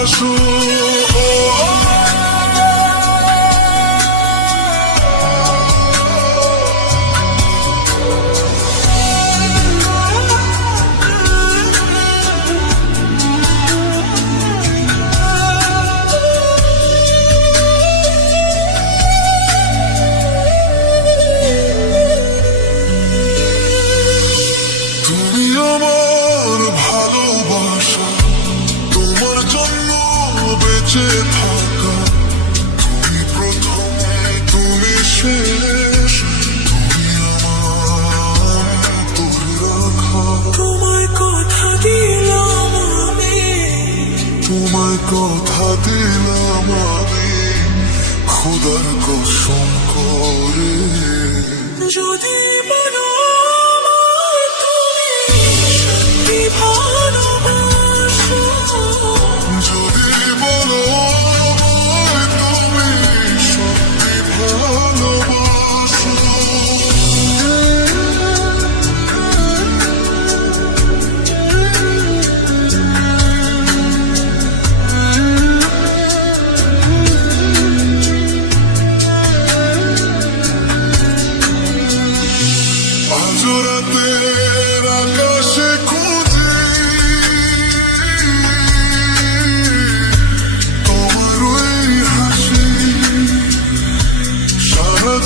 roxo. বেঁচে থাকা। তুমি তুমি তুমি তোমায় কথা দিলাম তোমায় কথা দিলাম যদি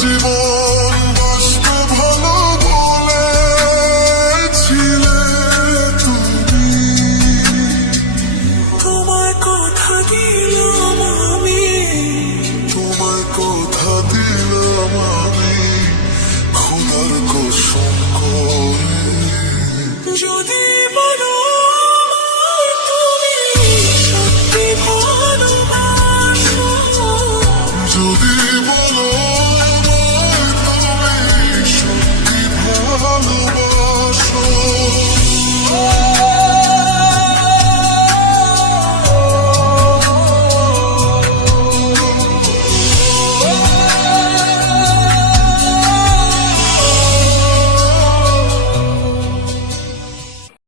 জীবন বাঁচতে ভালো তোমার কথা দিলাম তোমার কথা দিলাম